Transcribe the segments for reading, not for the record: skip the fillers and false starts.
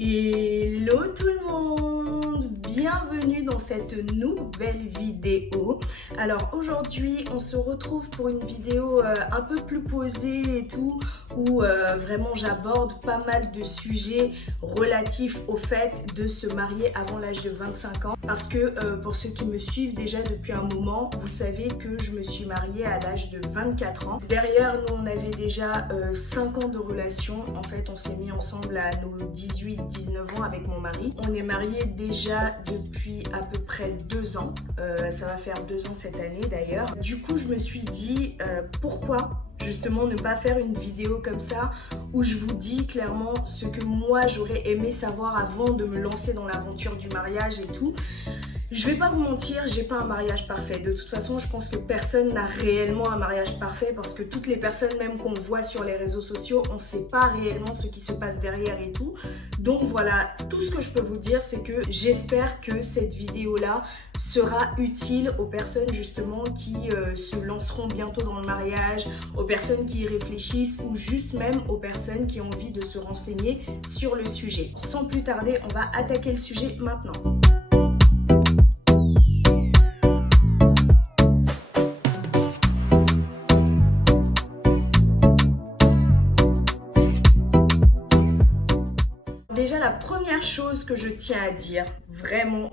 Hello tout le monde, bienvenue dans cette nouvelle vidéo. Alors aujourd'hui on se retrouve pour une vidéo un peu plus posée et tout, où vraiment j'aborde pas mal de sujets relatifs au fait de se marier avant l'âge de 25 ans. Parce que pour ceux qui me suivent déjà depuis un moment, vous savez que je me suis mariée à l'âge de 24 ans. Derrière nous on avait déjà 5 ans de relation. En fait on s'est mis ensemble à nos 18-19 ans avec mon mari. On est mariés déjà depuis à peu près 2 ans. Ça va faire 2 ans cette année d'ailleurs. Du coup je me suis dit pourquoi justement ne pas faire une vidéo comme ça où je vous dis clairement ce que moi j'aurais aimé savoir avant de me lancer dans l'aventure du mariage et tout. Je vais pas vous mentir, j'ai pas un mariage parfait. De toute façon, je pense que personne n'a réellement un mariage parfait parce que toutes les personnes même qu'on voit sur les réseaux sociaux, on sait pas réellement ce qui se passe derrière et tout. Donc voilà, tout ce que je peux vous dire, c'est que j'espère que cette vidéo-là sera utile aux personnes justement qui se lanceront bientôt dans le mariage, aux personnes qui y réfléchissent ou juste même aux personnes qui ont envie de se renseigner sur le sujet. Sans plus tarder, on va attaquer le sujet maintenant. Déjà, la première chose que je tiens à dire, vraiment,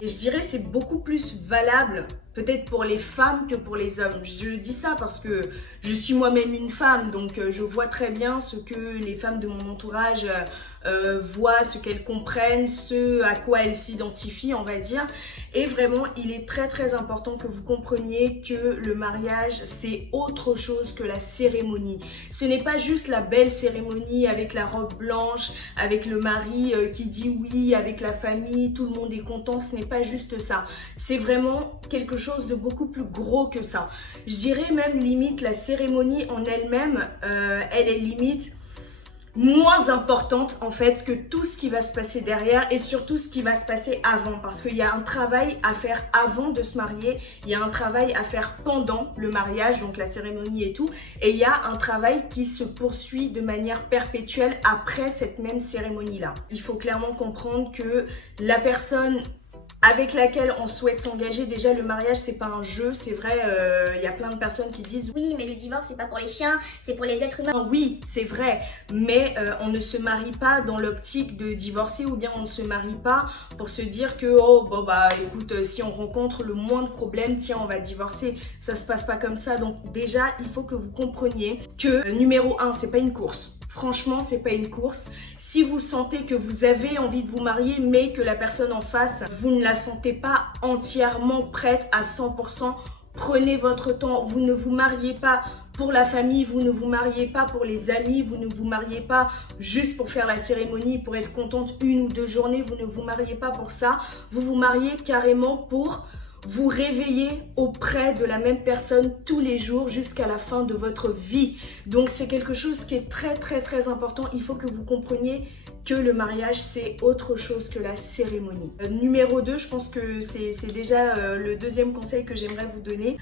et je dirais c'est beaucoup plus valable peut-être pour les femmes que pour les hommes. Je dis ça parce que je suis moi-même une femme, donc je vois très bien ce que les femmes de mon entourage voient, ce qu'elles comprennent, ce à quoi elles s'identifient, on va dire. Et vraiment, il est très important que vous compreniez que le mariage, c'est autre chose que la cérémonie. Ce n'est pas juste la belle cérémonie avec la robe blanche, avec le mari qui dit oui, avec la famille, tout le monde est content. Ce n'est pas juste ça. C'est vraiment quelque chose de beaucoup plus gros que ça. Je dirais même limite la cérémonie en elle-même, elle est limite moins importante en fait que tout ce qui va se passer derrière et surtout ce qui va se passer avant, parce qu'il y a un travail à faire avant de se marier, il y a un travail à faire pendant le mariage, donc la cérémonie et tout, et il y a un travail qui se poursuit de manière perpétuelle après cette même cérémonie là. Il faut clairement comprendre que la personne avec laquelle on souhaite s'engager, déjà le mariage c'est pas un jeu, c'est vrai, il y a plein de personnes qui disent oui mais le divorce c'est pas pour les chiens, c'est pour les êtres humains. Oui c'est vrai, mais on ne se marie pas dans l'optique de divorcer, ou bien on ne se marie pas pour se dire que oh bon bah écoute, si on rencontre le moindre problème, tiens on va divorcer. Ça se passe pas comme ça. Donc déjà il faut que vous compreniez que numéro 1 c'est pas une course. Franchement, c'est pas une course. Si vous sentez que vous avez envie de vous marier, mais que la personne en face, vous ne la sentez pas entièrement prête à 100%, prenez votre temps. Vous ne vous mariez pas pour la famille, vous ne vous mariez pas pour les amis, vous ne vous mariez pas juste pour faire la cérémonie, pour être contente 1 ou 2 journées, vous ne vous mariez pas pour ça. Vous vous mariez carrément pour vous réveiller auprès de la même personne tous les jours jusqu'à la fin de votre vie. Donc c'est quelque chose qui est très important. Il faut que vous compreniez que le mariage c'est autre chose que la cérémonie. Numéro 2, je pense que c'est déjà le deuxième conseil que j'aimerais vous donner.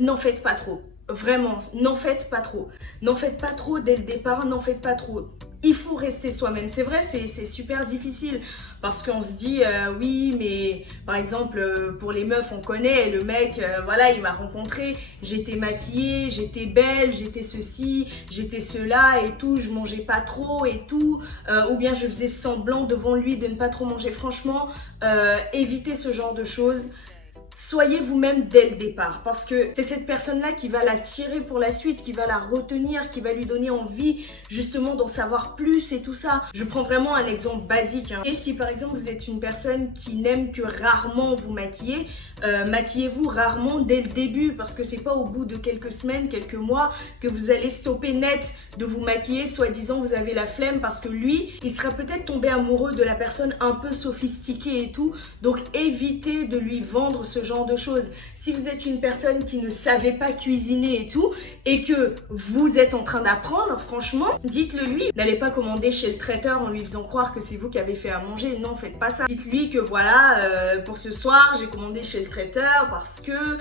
N'en faites pas trop. Vraiment, n'en faites pas trop. N'en faites pas trop dès le départ, n'en faites pas trop. Il faut rester soi-même. C'est vrai, c'est super difficile parce qu'on se dit oui, mais par exemple pour les meufs on connaît le mec, voilà, il m'a rencontré, j'étais maquillée, j'étais belle, j'étais ceci, j'étais cela et tout, je mangeais pas trop et tout, ou bien je faisais semblant devant lui de ne pas trop manger. Franchement, évitez ce genre de choses. Soyez vous-même dès le départ, parce que c'est cette personne-là qui va l'attirer pour la suite, qui va la retenir, qui va lui donner envie justement d'en savoir plus et tout ça. Je prends vraiment un exemple basique. Et si par exemple vous êtes une personne qui n'aime que rarement vous maquiller, maquillez-vous rarement dès le début, parce que c'est pas au bout de quelques semaines, quelques mois que vous allez stopper net de vous maquiller, soi-disant vous avez la flemme, parce que lui, il sera peut-être tombé amoureux de la personne un peu sophistiquée et tout. Donc évitez de lui vendre ce genre de choses. Si vous êtes une personne qui ne savait pas cuisiner et tout, et que vous êtes en train d'apprendre, franchement, dites-le lui. N'allez pas commander chez le traiteur en lui faisant croire que c'est vous qui avez fait à manger. Non, faites pas ça. Dites-lui que voilà, pour ce soir, j'ai commandé chez le traiteur parce que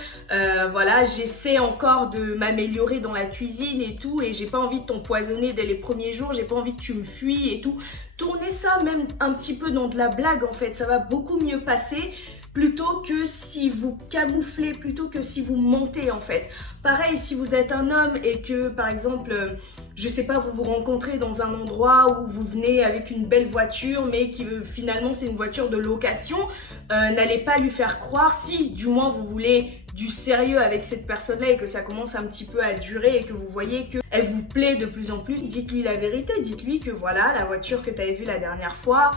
voilà, j'essaie encore de m'améliorer dans la cuisine et tout, et j'ai pas envie de t'empoisonner dès les premiers jours, j'ai pas envie que tu me fuis et tout. Tournez ça même un petit peu dans de la blague en fait, ça va beaucoup mieux passer plutôt que si vous camouflez, plutôt que si vous mentez en fait. Pareil, si vous êtes un homme et que par exemple, je sais pas, vous vous rencontrez dans un endroit où vous venez avec une belle voiture mais qui finalement c'est une voiture de location, n'allez pas lui faire croire, si du moins vous voulez du sérieux avec cette personne-là et que ça commence un petit peu à durer et que vous voyez qu'elle vous plaît de plus en plus, dites-lui la vérité, dites-lui que voilà, la voiture que tu avais vue la dernière fois,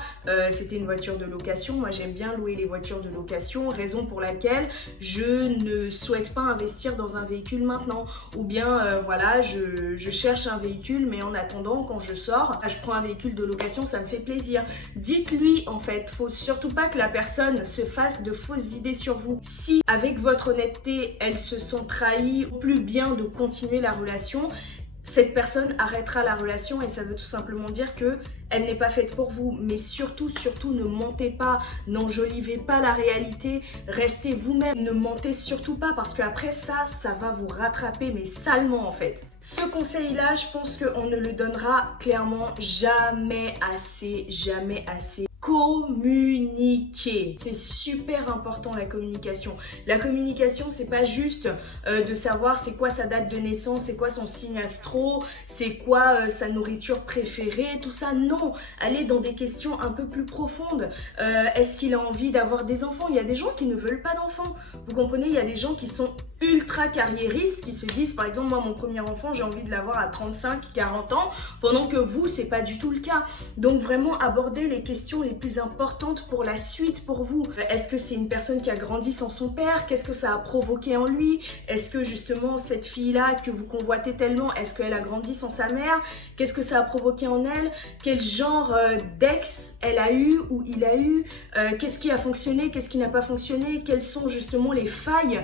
c'était une voiture de location. Moi j'aime bien louer les voitures de location, raison pour laquelle je ne souhaite pas investir dans un véhicule maintenant, ou bien voilà, je cherche un véhicule mais en attendant quand je sors, je prends un véhicule de location, ça me fait plaisir. Dites-lui en fait, faut surtout pas que la personne se fasse de fausses idées sur vous. Si avec votre honnêteté elle se sent trahie, plus bien de continuer la relation, cette personne arrêtera la relation et ça veut tout simplement dire que elle n'est pas faite pour vous. Mais surtout, ne mentez pas, n'enjolivez pas la réalité, restez vous-même, ne mentez surtout pas parce qu'après ça va vous rattraper mais salement en fait. Ce conseil-là, je pense qu'on ne le donnera clairement jamais assez, jamais assez. Communiquer. C'est super important la communication. La communication, c'est pas juste de savoir c'est quoi sa date de naissance, c'est quoi son signe astro, c'est quoi sa nourriture préférée, tout ça. Non, allez dans des questions un peu plus profondes. Est-ce qu'il a envie d'avoir des enfants? Il y a des gens qui ne veulent pas d'enfants. Vous comprenez, il y a des gens qui sont ultra carriéristes, qui se disent par exemple, moi mon premier enfant, j'ai envie de l'avoir à 35, 40 ans, pendant que vous, c'est pas du tout le cas. Donc vraiment aborder les questions les plus importantes pour la suite pour vous. Est-ce que c'est une personne qui a grandi sans son père? Qu'est-ce que ça a provoqué en lui? Est-ce que justement cette fille-là que vous convoitez tellement, est-ce qu'elle a grandi sans sa mère? Qu'est-ce que ça a provoqué en elle? Quel genre d'ex elle a eu ou il a eu? Qu'est-ce qui a fonctionné? Qu'est-ce qui n'a pas fonctionné? Quelles sont justement les failles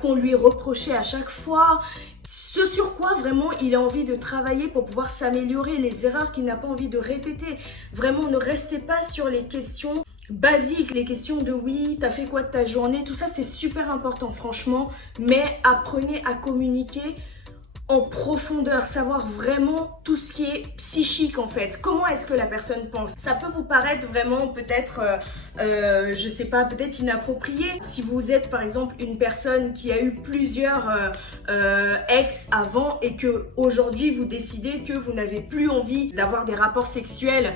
qu'on lui reprochait à chaque fois? Ce sur quoi vraiment il a envie de travailler pour pouvoir s'améliorer, les erreurs qu'il n'a pas envie de répéter. Vraiment, ne restez pas sur les questions basiques, les questions de oui, t'as fait quoi de ta journée, tout ça c'est super important franchement, mais apprenez à communiquer en profondeur, savoir vraiment tout ce qui est psychique en fait. Comment est-ce que la personne pense? Ça peut vous paraître vraiment peut-être, je sais pas, peut-être inapproprié. Si vous êtes par exemple une personne qui a eu plusieurs ex avant et que aujourd'hui vous décidez que vous n'avez plus envie d'avoir des rapports sexuels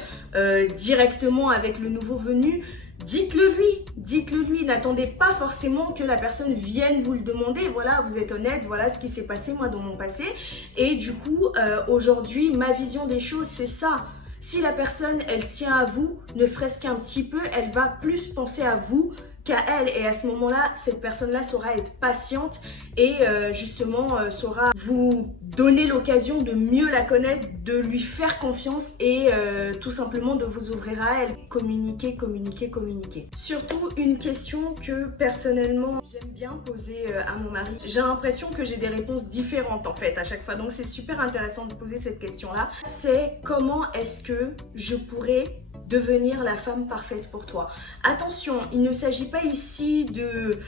directement avec le nouveau venu, dites-le lui, n'attendez pas forcément que la personne vienne vous le demander. Voilà, vous êtes honnête, voilà ce qui s'est passé moi dans mon passé. Et du coup, aujourd'hui, ma vision des choses, c'est ça. Si la personne, elle tient à vous, ne serait-ce qu'un petit peu, elle va plus penser à vous qu'à elle. Et à ce moment-là, cette personne-là saura être patiente et justement saura vous donner l'occasion de mieux la connaître, de lui faire confiance et tout simplement de vous ouvrir à elle. Communiquer, communiquer, communiquer. Surtout une question que personnellement j'aime bien poser à mon mari. J'ai l'impression que j'ai des réponses différentes en fait à chaque fois. Donc c'est super intéressant de poser cette question-là. C'est comment est-ce que je pourrais devenir la femme parfaite pour toi. Attention, il ne s'agit pas ici de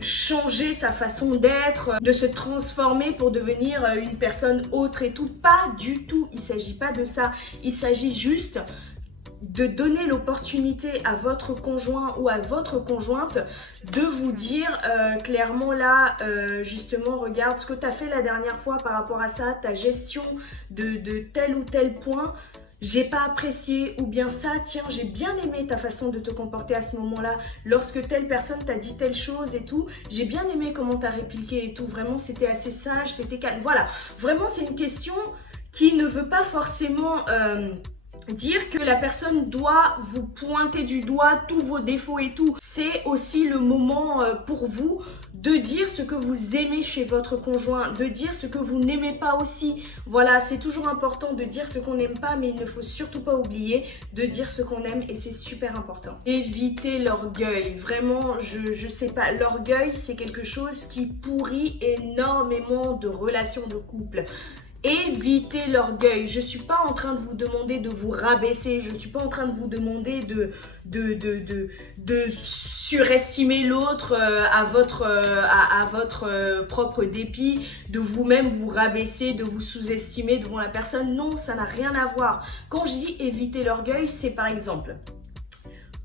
changer sa façon d'être, de se transformer pour devenir une personne autre et tout. Pas du tout, il ne s'agit pas de ça. Il s'agit juste de donner l'opportunité à votre conjoint ou à votre conjointe de vous dire clairement là, justement, regarde ce que tu as fait la dernière fois par rapport à ça, ta gestion de tel ou tel point, j'ai pas apprécié, ou bien ça, tiens, j'ai bien aimé ta façon de te comporter à ce moment-là, lorsque telle personne t'a dit telle chose et tout, j'ai bien aimé comment t'as répliqué et tout, vraiment c'était assez sage, c'était calme, voilà, vraiment c'est une question qui ne veut pas forcément dire que la personne doit vous pointer du doigt tous vos défauts et tout. C'est aussi le moment pour vous de dire ce que vous aimez chez votre conjoint, de dire ce que vous n'aimez pas aussi. Voilà, c'est toujours important de dire ce qu'on n'aime pas, mais il ne faut surtout pas oublier de dire ce qu'on aime et c'est super important. Évitez l'orgueil. Vraiment, je sais pas, l'orgueil c'est quelque chose qui pourrit énormément de relations de couple. Évitez l'orgueil. Je ne suis pas en train de vous demander de vous rabaisser. Je ne suis pas en train de vous demander de surestimer l'autre à votre propre dépit, de vous-même vous rabaisser, de vous sous-estimer devant la personne. Non, ça n'a rien à voir. Quand je dis éviter l'orgueil, c'est par exemple,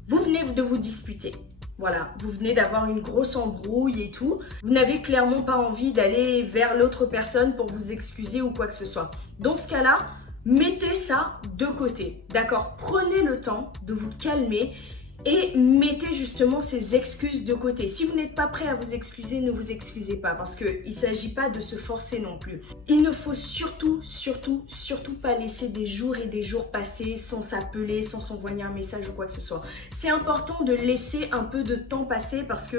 vous venez de vous disputer. Voilà, vous venez d'avoir une grosse embrouille et tout. Vous n'avez clairement pas envie d'aller vers l'autre personne pour vous excuser ou quoi que ce soit. Dans ce cas-là, mettez ça de côté, d'accord? Prenez le temps de vous calmer et mettez justement ces excuses de côté. Si vous n'êtes pas prêt à vous excuser, ne vous excusez pas parce qu'il ne s'agit pas de se forcer non plus. Il ne faut surtout pas laisser des jours et des jours passer sans s'appeler, sans s'envoyer un message ou quoi que ce soit. C'est important de laisser un peu de temps passer parce que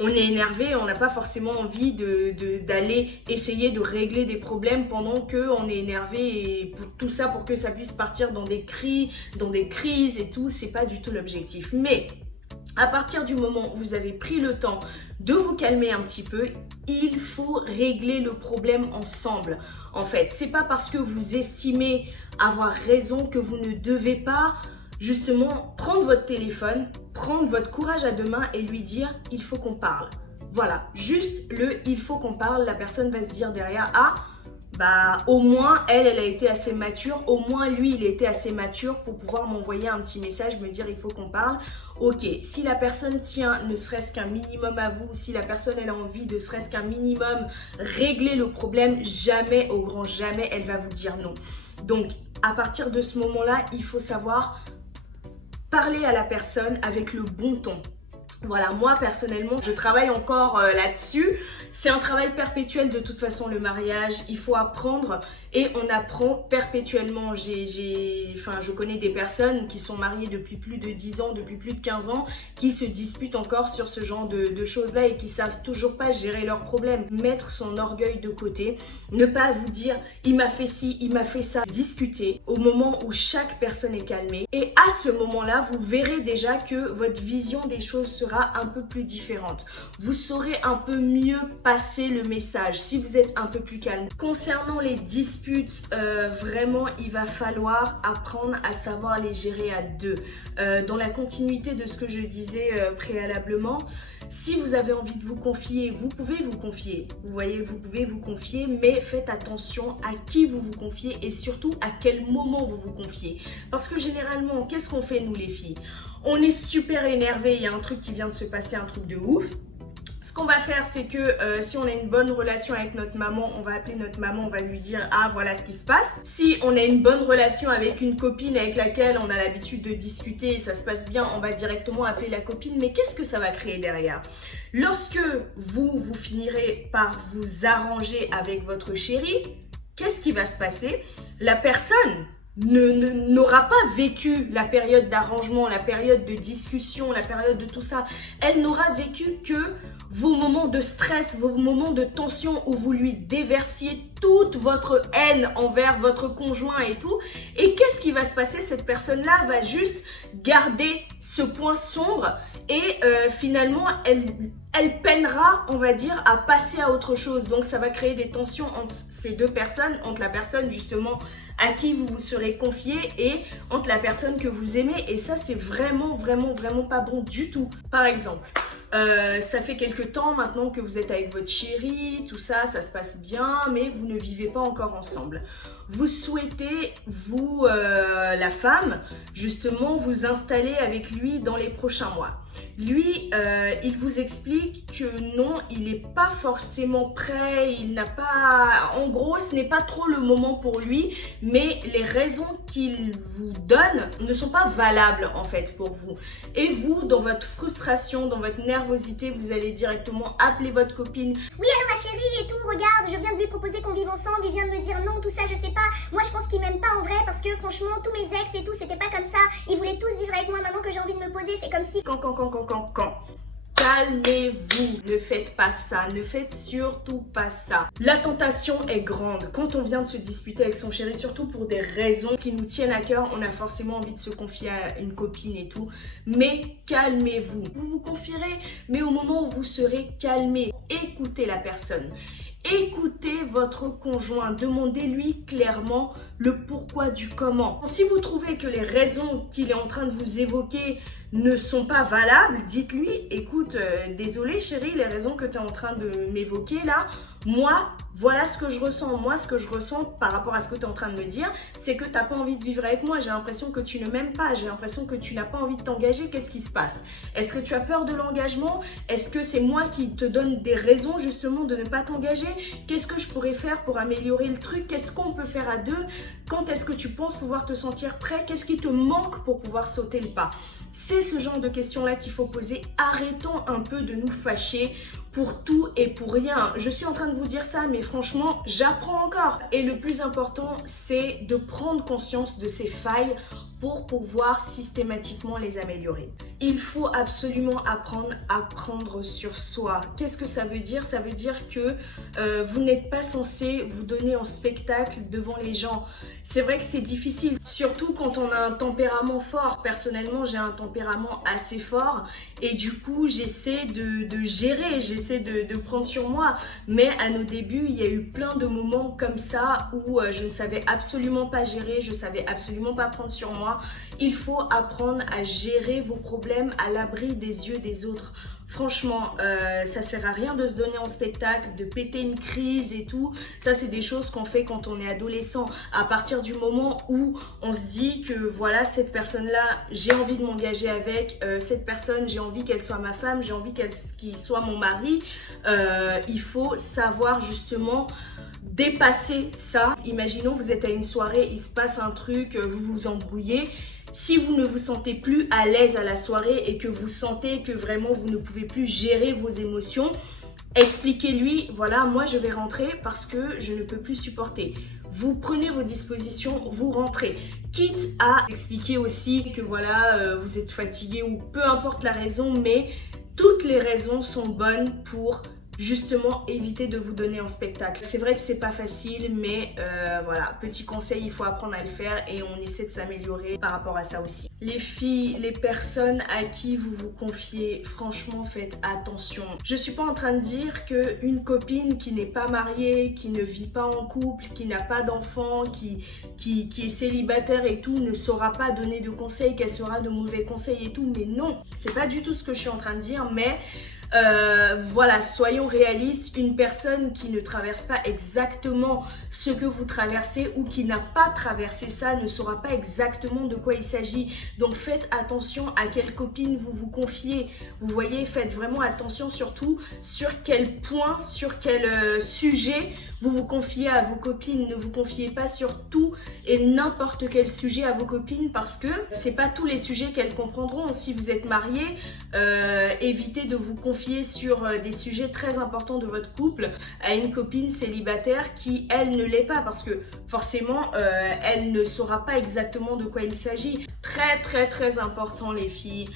on est énervé, on n'a pas forcément envie d'aller essayer de régler des problèmes pendant qu'on est énervé et tout ça pour que ça puisse partir dans des cris, dans des crises et tout. C'est pas du tout l'objectif. Mais à partir du moment où vous avez pris le temps de vous calmer un petit peu, il faut régler le problème ensemble. En fait, c'est pas parce que vous estimez avoir raison que vous ne devez pas justement prendre votre téléphone, prendre votre courage à deux mains et lui dire il faut qu'on parle. Voilà, juste il faut qu'on parle. La personne va se dire derrière au moins elle a été assez mature, au moins lui il a été assez mature pour pouvoir m'envoyer un petit message, me dire il faut qu'on parle. Ok, si la personne tient ne serait-ce qu'un minimum à vous, si la personne elle a envie de serait-ce qu'un minimum régler le problème, jamais, au grand jamais, elle va vous dire non. Donc à partir de ce moment-là, il faut savoir parler à la personne avec le bon ton. Voilà, moi personnellement, je travaille encore là-dessus. C'est un travail perpétuel de toute façon, le mariage. Il faut apprendre et on apprend perpétuellement. Je connais des personnes qui sont mariées depuis plus de 10 ans, depuis plus de 15 ans, qui se disputent encore sur ce genre de choses-là et qui savent toujours pas gérer leurs problèmes. Mettre son orgueil de côté, ne pas vous dire il m'a fait ci, il m'a fait ça. Discuter au moment où chaque personne est calmée et à ce moment-là, vous verrez déjà que votre vision des choses sera un peu plus différente. Vous saurez un peu mieux passer le message si vous êtes un peu plus calme. Concernant les disputes, vraiment il va falloir apprendre à savoir les gérer à deux. Dans la continuité de ce que je disais préalablement, si vous avez envie de vous confier, vous pouvez vous confier. Vous voyez, vous pouvez vous confier, mais faites attention à qui vous vous confiez et surtout à quel moment vous vous confiez. Parce que généralement, qu'est-ce qu'on fait nous les filles? On est super énervé, il y a un truc qui vient de se passer, un truc de ouf. Ce qu'on va faire, c'est que si on a une bonne relation avec notre maman, on va appeler notre maman, on va lui dire « Ah, voilà ce qui se passe ». Si on a une bonne relation avec une copine avec laquelle on a l'habitude de discuter et ça se passe bien, on va directement appeler la copine. Mais qu'est-ce que ça va créer derrière? Lorsque vous finirez par vous arranger avec votre chéri, qu'est-ce qui va se passer? La personne n'aura pas vécu la période d'arrangement, la période de discussion, la période de tout ça. Elle n'aura vécu que vos moments de stress, vos moments de tension où vous lui déversiez toute votre haine envers votre conjoint et tout. Et qu'est-ce qui va se passer? Cette personne-là va juste garder ce point sombre et finalement, elle peinera, on va dire, à passer à autre chose. Donc, ça va créer des tensions entre ces deux personnes, entre la personne justement à qui vous vous serez confié et entre la personne que vous aimez. Et ça, c'est vraiment pas bon du tout. Par exemple, ça fait quelques temps maintenant que vous êtes avec votre chéri, tout ça, ça se passe bien, mais vous ne vivez pas encore ensemble. Vous souhaitez, vous, la femme, justement, vous installer avec lui dans les prochains mois. Lui, il vous explique que non, il n'est pas forcément prêt, il n'a pas... En gros, ce n'est pas trop le moment pour lui, mais les raisons qu'il vous donne ne sont pas valables, en fait, pour vous. Et vous, dans votre frustration, dans votre nervosité, vous allez directement appeler votre copine. Oui, allô ma chérie et tout, regarde, je viens de lui proposer qu'on vive ensemble, il vient de me dire non, tout ça, je sais pas. Moi, je pense qu'il m'aime pas en vrai parce que franchement, tous mes ex et tout, c'était pas comme ça. Ils voulaient tous vivre avec moi. Maintenant que j'ai envie de me poser, c'est comme si... Quand. Calmez-vous, ne faites pas ça, ne faites surtout pas ça. La tentation est grande. Quand on vient de se disputer avec son chéri, surtout pour des raisons qui nous tiennent à cœur, on a forcément envie de se confier à une copine et tout. Mais calmez-vous. Vous vous confierez, mais au moment où vous serez calmé, écoutez la personne. Écoutez votre conjoint, demandez-lui clairement le pourquoi du comment. Si vous trouvez que les raisons qu'il est en train de vous évoquer ne sont pas valables, dites-lui, écoute, désolé chérie, les raisons que tu es en train de m'évoquer là, moi, voilà ce que je ressens. Moi, ce que je ressens par rapport à ce que tu es en train de me dire, c'est que tu n'as pas envie de vivre avec moi. J'ai l'impression que tu ne m'aimes pas. J'ai l'impression que tu n'as pas envie de t'engager. Qu'est-ce qui se passe? Est-ce que tu as peur de l'engagement? Est-ce que c'est moi qui te donne des raisons justement de ne pas t'engager? Qu'est-ce que je pourrais faire pour améliorer le truc? Qu'est-ce qu'on peut faire à deux? Quand est-ce que tu penses pouvoir te sentir prêt? Qu'est-ce qui te manque pour pouvoir sauter le pas? C'est ce genre de questions-là qu'il faut poser. Arrêtons un peu de nous fâcher pour tout et pour rien. Je suis en train de vous dire ça, mais franchement, j'apprends encore. Et le plus important, c'est de prendre conscience de ces failles pour pouvoir systématiquement les améliorer. Il faut absolument apprendre à prendre sur soi. Qu'est-ce que ça veut dire? Ça veut dire que vous n'êtes pas censé vous donner en spectacle devant les gens. C'est vrai que c'est difficile, surtout quand on a un tempérament fort. Personnellement, j'ai un tempérament assez fort et du coup, j'essaie de gérer, j'essaie de prendre sur moi. Mais à nos débuts, il y a eu plein de moments comme ça où je ne savais absolument pas gérer, je ne savais absolument pas prendre sur moi. Il faut apprendre à gérer vos problèmes à l'abri des yeux des autres. Franchement, ça sert à rien de se donner en spectacle, de péter une crise et tout. Ça, c'est des choses qu'on fait quand on est adolescent. À partir du moment où on se dit que voilà, cette personne-là, j'ai envie de m'engager avec, cette personne, j'ai envie qu'elle soit ma femme, j'ai envie qu'il soit mon mari, il faut savoir justement dépasser ça. Imaginons, vous êtes à une soirée, il se passe un truc, vous vous embrouillez. Si vous ne vous sentez plus à l'aise à la soirée et que vous sentez que vraiment vous ne pouvez plus gérer vos émotions, expliquez-lui, voilà, moi je vais rentrer parce que je ne peux plus supporter. Vous prenez vos dispositions, vous rentrez. Quitte à expliquer aussi que voilà, vous êtes fatigué ou peu importe la raison, mais toutes les raisons sont bonnes pour justement éviter de vous donner en spectacle. C'est vrai que c'est pas facile, mais voilà, petit conseil, il faut apprendre à le faire et on essaie de s'améliorer par rapport à ça aussi. Les filles, les personnes à qui vous vous confiez, franchement faites attention. Je suis pas en train de dire qu'une copine qui n'est pas mariée, qui ne vit pas en couple, qui n'a pas d'enfant, qui est célibataire et tout, ne saura pas donner de conseils, qu'elle sera de mauvais conseils et tout, mais non, c'est pas du tout ce que je suis en train de dire, mais voilà, soyons réalistes, une personne qui ne traverse pas exactement ce que vous traversez ou qui n'a pas traversé ça ne saura pas exactement de quoi il s'agit. Donc faites attention à quelle copine vous vous confiez. Vous voyez, faites vraiment attention surtout sur quel point, sur quel sujet vous vous confiez à vos copines. Ne vous confiez pas sur tout et n'importe quel sujet à vos copines parce que c'est pas tous les sujets qu'elles comprendront. Si vous êtes marié, évitez de vous confier sur des sujets très importants de votre couple à une copine célibataire qui, elle, ne l'est pas parce que forcément, elle ne saura pas exactement de quoi il s'agit. Très, très, très important, les filles.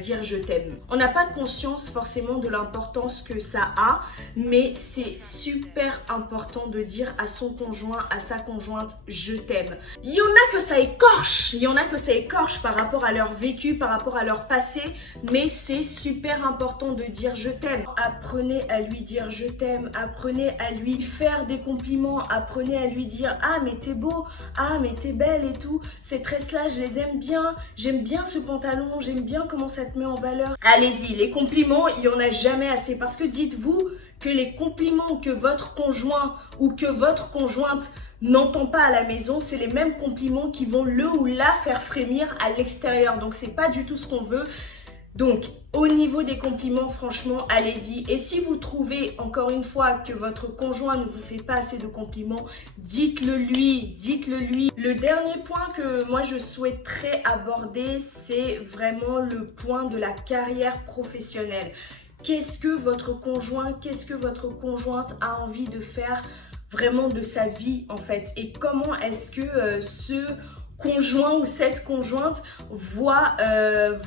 Dire je t'aime. On n'a pas conscience forcément de l'importance que ça a, mais c'est super important de dire à son conjoint, à sa conjointe, je t'aime. Il y en a que ça écorche, par rapport à leur vécu, par rapport à leur passé, mais c'est super important de dire je t'aime. Apprenez à lui dire je t'aime, apprenez à lui faire des compliments, apprenez à lui dire ah mais t'es beau, ah mais t'es belle et tout, ces tresses-là je les aime bien, j'aime bien ce pantalon, j'aime bien comment ça te met en valeur. Allez-y, les compliments, il n'y en a jamais assez parce que dites-vous que les compliments que votre conjoint ou que votre conjointe n'entend pas à la maison, c'est les mêmes compliments qui vont le ou la faire frémir à l'extérieur. Donc c'est pas du tout ce qu'on veut. Donc, au niveau des compliments, franchement, allez-y. Et si vous trouvez, encore une fois, que votre conjoint ne vous fait pas assez de compliments, dites-le lui, dites-le lui. Le dernier point que moi je souhaiterais aborder, c'est vraiment le point de la carrière professionnelle. Qu'est-ce que votre conjoint, qu'est-ce que votre conjointe a envie de faire? vraiment de sa vie en fait, et comment est-ce que ce conjoint ou cette conjointe voit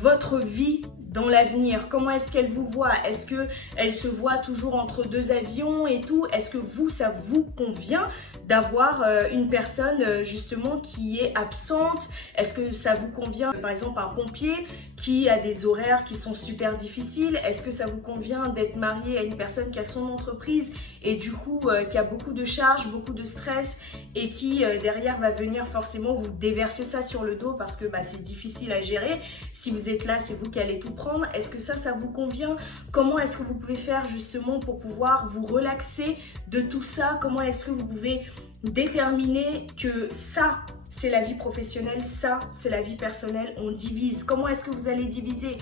votre vie dans l'avenir. Comment est-ce qu'elle vous voit? Est-ce qu'elle se voit toujours entre deux avions et tout? Est-ce que vous, ça vous convient d'avoir une personne justement qui est absente? Est-ce que ça vous convient, par exemple, un pompier qui a des horaires qui sont super difficiles? Est-ce que ça vous convient d'être marié à une personne qui a son entreprise et du coup qui a beaucoup de charges, beaucoup de stress et qui derrière va venir forcément vous déverser ça sur le dos parce que c'est difficile à gérer? Si vous êtes là, c'est vous qui allez tout prendre. Est-ce que ça vous convient? Comment est-ce que vous pouvez faire justement pour pouvoir vous relaxer de tout ça? Comment est-ce que vous pouvez déterminer que ça, c'est la vie professionnelle, ça, c'est la vie personnelle, on divise? Comment est-ce que vous allez diviser?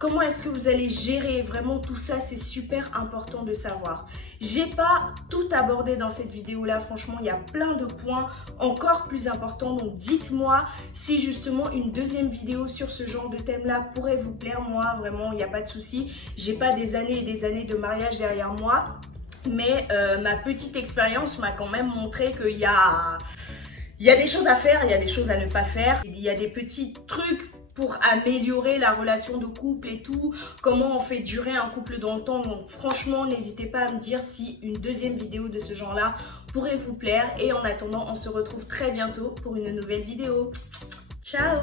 Comment est-ce que vous allez gérer? Vraiment, tout ça, c'est super important de savoir. J'ai pas tout abordé dans cette vidéo-là. Franchement, il y a plein de points encore plus importants. Donc, dites-moi si justement une deuxième vidéo sur ce genre de thème-là pourrait vous plaire. Moi, vraiment, il n'y a pas de souci. J'ai pas des années et des années de mariage derrière moi. Mais ma petite expérience m'a quand même montré qu'il y a des choses à faire, il y a des choses à ne pas faire. Il y a des petits trucs pour améliorer la relation de couple et tout, comment on fait durer un couple dans le temps. Donc franchement, n'hésitez pas à me dire si une deuxième vidéo de ce genre-là pourrait vous plaire. Et en attendant, on se retrouve très bientôt pour une nouvelle vidéo. Ciao!